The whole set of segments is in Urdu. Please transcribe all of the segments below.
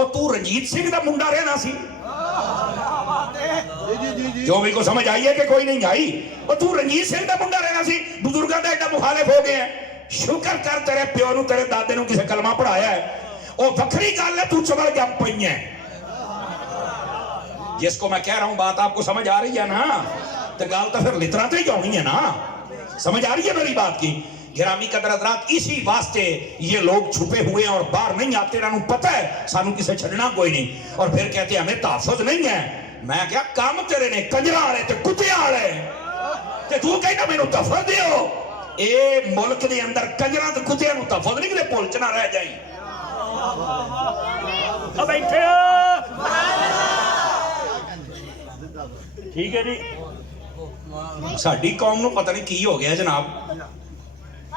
اور تو رنجیت سنگھ دا منڈا رہنا سی. جو بھی کو سمجھ آئی ہے کہ کوئی نہیں آئی؟ اور تو رنجیت سنگھ دا منڈا رہنا سی. بزرگاں دا ایڈا مخالف ہو گئے ہیں. شکر کر تیرے پیو نو تیرے دادے نو کسے کلمہ پڑھایا ہے. اور وکری گل ہے تو چبل جم پئی ہے. جس کو میں کہہ رہا ہوں بات آپ کو سمجھ آ رہی ہے نا؟ تو گال تو پھر لطرہ تے ہی ہونی ہے نا. سمجھ آ رہی ہے میری بات کی؟ گرامی قدر حضرات اسی واسطے یہ لوگ چھپے ہوئے اور باہر نہیں آتے. انہوں پتہ ہے سانو کسے چھڑنا کوئی نہیں. اور پھر کہتے ہیں ہمیں تحفظ نہیں ہے. میں کیا کام تیرے نے کنجرا آ رہے تے کتے آ رہے تے تو کہنا میں نو تحفظ دیو. اے ملک دے اندر کنجرا تے کتے نو تحفظ نہیں کہ پولچ نہ رہ جائیں. اب بیٹھے ٹھیک ہے جی. ساڈی قوم نو پتہ نہیں کی ہو گیا جناب.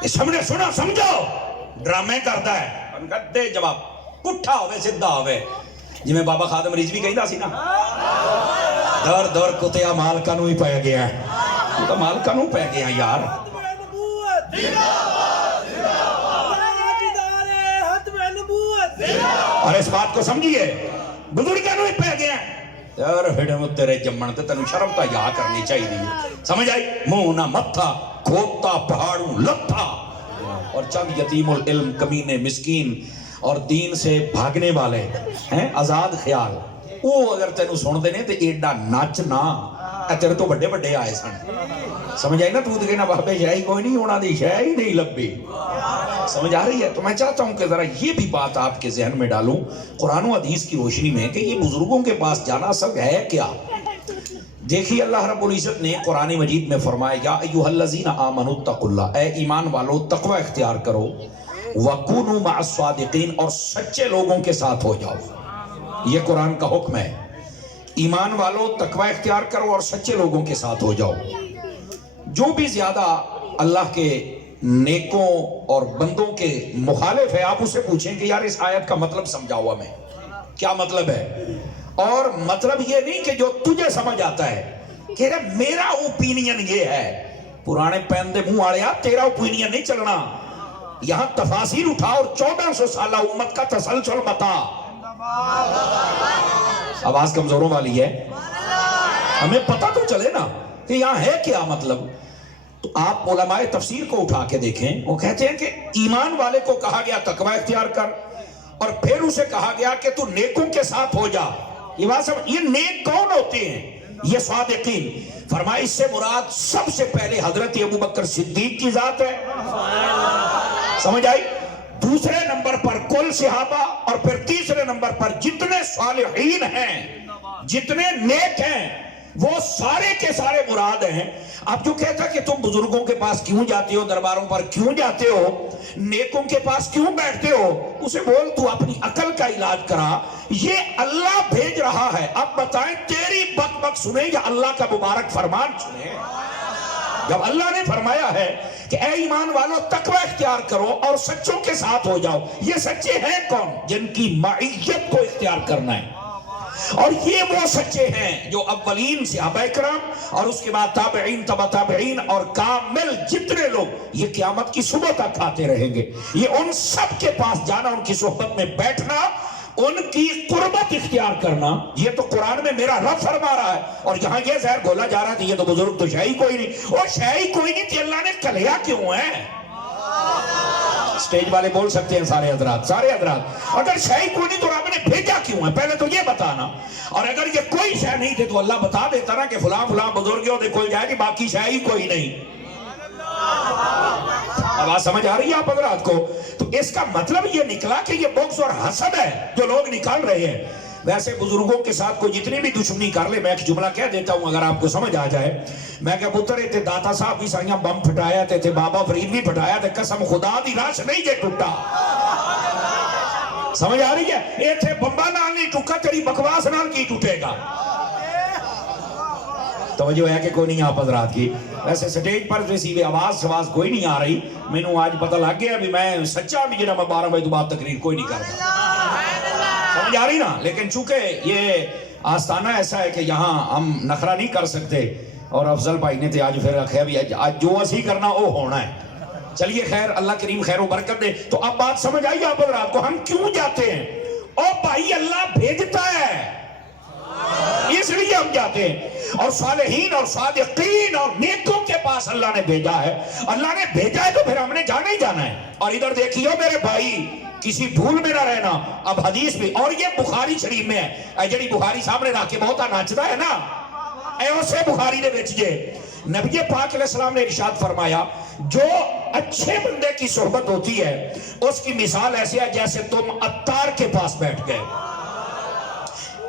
یہ سامنے سنا سمجھو ڈرامے کرتا ہے. ان کا دے جواب پٹھا ہوئے سدھا ہوئے. جی میں بابا خادم رضوی کہیدا سی نا دور دور کتیا مالکا نو ہی پہ گیا ہے. تو مالکا نو پہ گیا یار. اور اس بات کو سمجھیے بزرگاں نو ہی پہ گیا ہے. یار ہڈم تیرے جمن تے تینوں شرم تا یا کرنی چاہیے. سمجھ آئی؟ منہ نہ متھا کھوتا پہاڑوں لتھا. اور چند یتیم العلم کمینے مسکین اور دین سے بھاگنے والے ہیں آزاد خیال. وہ اگر تینوں سن دینے تے ایڈا ناچنا تیرے تو بڑے بڑے آئے سن. سمجھ آئی نا؟ تو کہنا بابے شاہی کوئی نہیں ہونا دی شاہی نہیں لبی. سمجھ آ رہی ہے؟ تو میں چاہتا ہوں کہ ذرا یہ بھی بات آپ کے ذہن میں ڈالوں قرآن و حدیث کی روشنی میں کہ یہ بزرگوں کے پاس جانا سب ہے کیا. دیکھیے اللہ رب العزت نے قرآن مجید میں فرمایا یا ایھا الذین آمنوا اتقوا اللہ، اے ایمان والو تقوی اختیار کرو، وکونوا مع الصادقین، اور سچے لوگوں کے ساتھ ہو جاؤ. یہ قرآن کا حکم ہے. ایمان والو تقوی اختیار کرو اور سچے لوگوں کے ساتھ ہو جاؤ. جو بھی زیادہ اللہ کے نیکوں اور بندوں کے مخالف ہے آپ اسے پوچھیں کہ یار اس آیت کا مطلب سمجھاؤ ہمیں کیا مطلب ہے. اور مطلب یہ نہیں کہ جو تجھے سمجھ آتا ہے کہ میرا اوپینین یہ ہے. پرانے پین دے منہ آڑیا تیرا اوپینین نہیں چلنا. یہاں تفاسیر اٹھا اور 1400 سالہ امت کا تسلسل بتا. آواز کمزوروں والی ہے. ہمیں پتہ تو چلے نا کہ یہاں ہے کیا مطلب. تو آپ علماء تفسیر کو اٹھا کے دیکھیں. وہ کہتے ہیں کہ ایمان والے کو کہا گیا تقوی اختیار کر اور پھر اسے کہا گیا کہ تو نیکوں کے ساتھ ہو جا. یہ بات سمجھ. یہ نیک کون ہوتے ہیں؟ یہ صادقین. فرمایا اس سے مراد سب سے پہلے حضرت ابوبکر صدیق کی ذات ہے. سمجھ آئی؟ دوسرے نمبر پر کل صحابہ اور پھر تیسرے نمبر پر جتنے صالحین ہیں جتنے نیک ہیں وہ سارے کے سارے مراد ہیں. اب جو کہتا کہ تم بزرگوں کے پاس کیوں جاتے ہو، درباروں پر کیوں جاتے ہو، نیکوں کے پاس کیوں بیٹھتے ہو، اسے بول تو اپنی عقل کا علاج کرا. یہ اللہ بھیج رہا ہے. اب بتائیں تیری بک بک سنے یا اللہ کا مبارک فرمان سنے؟ جب اللہ نے فرمایا ہے کہ اے ایمان والو تقوی اختیار کرو اور سچوں کے ساتھ ہو جاؤ. یہ سچے ہیں کون؟ جن کی معیت کو اختیار کرنا ہے. اور یہ وہ سچے ہیں جو اولین صحابہ کرام اور اس کے بعد تابعین تبع تابعین اور کامل جتنے لوگ یہ قیامت کی صبح تک آتے رہیں گے. یہ ان سب کے پاس جانا، ان کی صحبت میں بیٹھنا، ان کی قربت اختیار کرنا. یہ تو قرآن میں میرا رب فرما رہا ہے. اور یہاں یہ زہر گھولا جا رہا تھا یہ تو بزرگ تو شاہی کوئی نہیں. اور شاہی کوئی نہیں تھی اللہ نے کلیا کیوں ہے؟ سٹیج والے بول سکتے ہیں سارے حضرات. اگر شاہی کوئی نہیں تو رب نے بھیجا کیوں ہے؟ پہلے تو یہ بتانا. اور اگر یہ کوئی شاہ نہیں تھے تو اللہ بتا دیتا نا کہ فلاں فلاں بزرگوں دے کوئی جائے گی باقی شاہی کوئی نہیں. آواز سمجھ آ رہی ہے آپ حضرات کو؟ تو اس کا مطلب یہ نکلا کہ یہ بغض اور حسد ہے جو لوگ نکال رہے ہیں. ویسے بزرگوں کے ساتھ کوئی جتنی بھی دشمنی کر لے، میں ایک جملہ کہہ دیتا ہوں اگر آپ کو سمجھ آ جائے. میں کہ پتر تے داتا صاحب بھی سائیاں بم پھٹایا تے بابا فرید بھی پھٹایا تے قسم خدا دی راش نہیں جے ٹوٹا. سمجھ آ رہی ہے؟ اے تھے بمبا نال نہیں ٹوکا، تیری بکواس نال کی ٹوٹے گا. توجہ ہے کہ کوئی نہیں آپ حضرات کی؟ ویسے سٹیج پر ویسی بھی آواز کوئی نہیں آ رہی. میں نے آج پتہ لگ گیا بھی میں سچا بھی جنہا میں 12 بجے تو بعد تقریر کوئی نہیں کرتا. سمجھ آ رہی نا؟ لیکن چونکہ یہ آستانہ ایسا ہے کہ یہاں ہم نخرہ نہیں کر سکتے اور افضل بھائی نے آج پھر رکھا بھی آج جو اسی کرنا وہ ہونا ہے. چلیے خیر، اللہ کریم خیر و برکت دے. تو اب بات سمجھ آئی آپ حضرات کو؟ ہم کیوں جاتے ہیں؟ اور بھائی اللہ بھیجتا ہے اس لیے ہم جاتے ہیں. اور صالحین اور صادقین اور نیکوں کے پاس اللہ نے بھیجا ہے. اللہ نے بھیجا ہے تو پھر ہم نے جانا ہی جانا ہے. اور ادھر دیکھیو میرے بھائی, کسی بھول میں نہ رہنا. اب حدیث بھی, اور یہ بخاری شریف میں ہے. اے جڑی بخاری سامنے رکھ کے بہتا ناچتا ہے نا, اے اسے بخاری دے وچ جے نبی پاک علیہ السلام نے ارشاد فرمایا, جو اچھے بندے کی صحبت ہوتی ہے اس کی مثال ایسے ہے جیسے تم عطار کے پاس بیٹھ گئے,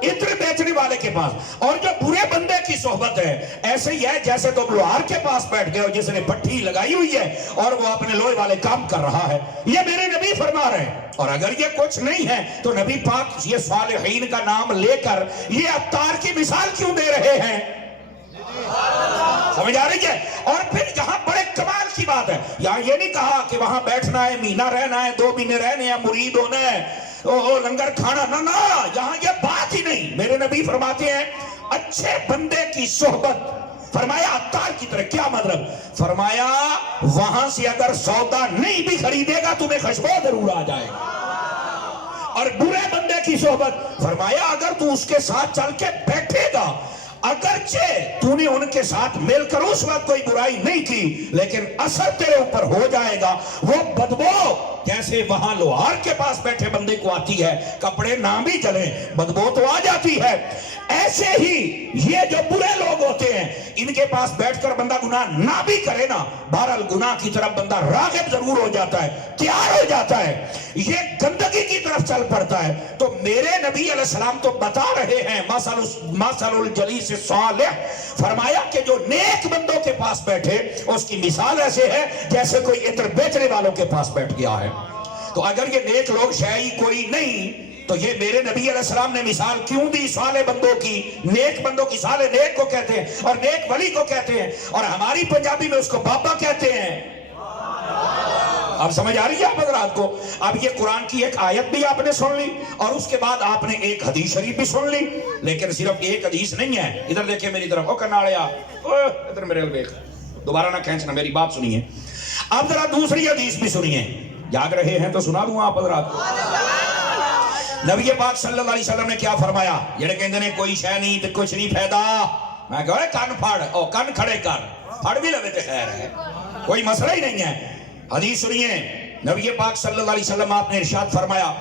عطر بیچنے والے کے پاس. اور جو برے بندے کی صحبت ہے ایسے ہی ہے جیسے تم لوہار کے پاس بیٹھ گئے ہو جس نے بھٹی لگائی ہوئی ہے اور وہ اپنے لوہے والے کام کر رہا ہے. یہ میرے نبی فرما رہے ہیں. اور اگر یہ کچھ نہیں ہے تو نبی پاک یہ صالحین کا نام لے کر یہ عطار کی مثال کیوں دے رہے ہیں؟ سمجھ آ رہی ہے؟ اور پھر یہاں بڑے کمال کی بات ہے, یہاں یہ نہیں کہا کہ وہاں بیٹھنا ہے, مہینہ رہنا ہے, 2 مہینے رہنے ہیں, مرید ہونا ہے, لنگر کھانا, نہ یہاں یہ بات ہی نہیں. میرے نبی فرماتے ہیں اچھے بندے کی صحبت, فرمایا عطار کی طرح. کیا مطلب؟ فرمایا وہاں سے اگر سودا نہیں بھی خریدے گا تمہیں خوشبو ضرور آ جائے گا. اور برے بندے کی صحبت, فرمایا اگر تو اس کے ساتھ چل کے بیٹھے گا, اگرچہ تو نے ان کے ساتھ مل کر اس وقت کوئی برائی نہیں کی لیکن اثر تیرے اوپر ہو جائے گا. وہ بدبو جیسے وہاں لوہار کے پاس بیٹھے بندے کو آتی ہے, کپڑے نہ بھی جلیں بدبو تو آ جاتی ہے, ایسے ہی یہ جو برے لوگ ہوتے ہیں ان کے پاس بیٹھ کر بندہ گناہ نہ بھی کرے نا, بہرحال گناہ کی طرف بندہ راغب ضرور ہو جاتا ہے, تیار ہو جاتا ہے, یہ گندگی کی طرف چل پڑتا ہے. تو میرے نبی علیہ السلام تو بتا رہے ہیں مثل الجلیس الصالح, فرمایا کہ جو نیک بندوں کے پاس بیٹھے اس کی مثال ایسے ہے جیسے کوئی عطر بیچنے والوں کے پاس بیٹھ گیا ہے. تو اگر یہ نیک لوگ شاید کوئی نہیں تو یہ میرے نبی علیہ السلام نے مثال کیوں دی صالح بندوں کی, نیک بندوں کی. صالح نیک کو کہتے ہیں اور نیک ولی کو کہتے ہیں, اور ہماری پنجابی میں اس کو بابا کہتے ہیں. اب سمجھ آ رہی ہے آپ حضرات کو؟ اب یہ قرآن کی ایک آیت بھی آپ نے سن لی اور اس کے بعد آپ نے ایک حدیث شریف بھی سن لی, لیکن صرف ایک حدیث نہیں ہے. ادھر دیکھیں میری طرف, او کناڑیا, ادھر میرے دیکھ, دوبارہ نہ کھینچنا, میری بات سنیے. اب ذرا دوسری حدیث بھی سنیے, جاگ رہے ہیں تو سنا دوں آپ حضرات کو. نبی پاک صلی اللہ علیہ وسلم نے کیا فرمایا؟ جڑے کہندے نے کوئی شے نہیں تے کچھ نہیں فائدہ, میں کہا کن پھڑ, او کن کھڑے کر, پھڑ بھی لوے تے خیر ہے, کوئی مسئلہ ہی نہیں ہے. حدیث سنیے, نبی پاک صلی اللہ علیہ وسلم آپ نے ارشاد فرمایا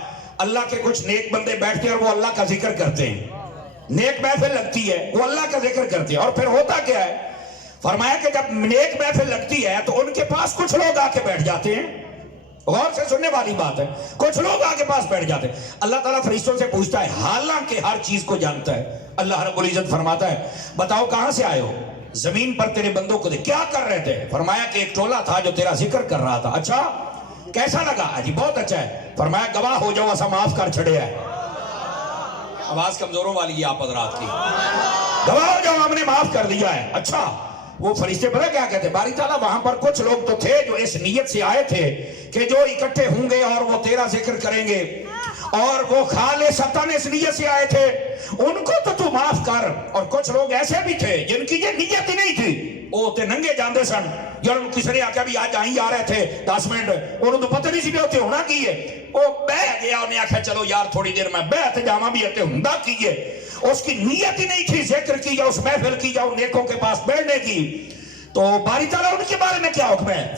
اللہ کے کچھ نیک بندے بیٹھتے ہیں اور وہ اللہ کا ذکر کرتے ہیں, نیک محفل لگتی ہے وہ اللہ کا ذکر کرتے ہیں, اور پھر ہوتا کیا ہے؟ فرمایا کہ جب نیک محفل لگتی ہے تو ان کے پاس کچھ لوگ آ کے بیٹھ جاتے ہیں. غور سے سننے والی بات ہے, کچھ لوگ آگے پاس بیٹھ جاتے ہیں. اللہ تعالیٰ فرشتوں سے پوچھتا ہے, حالانکہ ہر چیز کو جانتا ہے. اللہ رب العزت فرماتا ہے بتاؤ کہاں سے آئے ہو؟ زمین پر تیرے بندوں کو دیکھ. کیا کر رہے تھے؟ فرمایا کہ ایک ٹولہ تھا جو تیرا ذکر کر رہا تھا. اچھا کیسا لگا؟ جی بہت اچھا ہے. فرمایا گواہ ہو جاؤ ایسا معاف کر چھڑے ہے. آواز کمزوروں والی ہے آپ حضرات کی. گواہ ہو جاؤ ہم نے معاف کر دیا ہے. اچھا وہ فرشتے پتہ کیا کہتے ہیں؟ باری تعالیٰ وہاں پر کچھ لوگ تو تھے جو اس نیت سے آئے تھے کہ جو اکٹھے ہوں گے اور وہ تیرا ذکر کریں گے, اور وہ خالصتاً اس نیت سے آئے تھے, ان کو تو معاف کر. اور کچھ لوگ ایسے بھی تھے جن کی یہ نیت ہی نہیں تھی, وہ تے ننگے جاندے سن, یار کسی نے آکھا بھی آج آئیں آ رہے تھے 10 منٹ, انہوں تو پتہ نہیں سی بھی ہوتے ہونا کی ہے. وہ بہ گیا, انہیں آکھا چلو یار تھوڑی دیر میں بیعت جاواں بھی ہوتے ہوندا کی ہے. اس کی نیت ہی نہیں تھی ذکر کی یا اس محفل کی یا ان نیکوں کے پاس بیٹھنے کی. تو باری تعالیٰ ان کے بارے میں کیا حکم ہے؟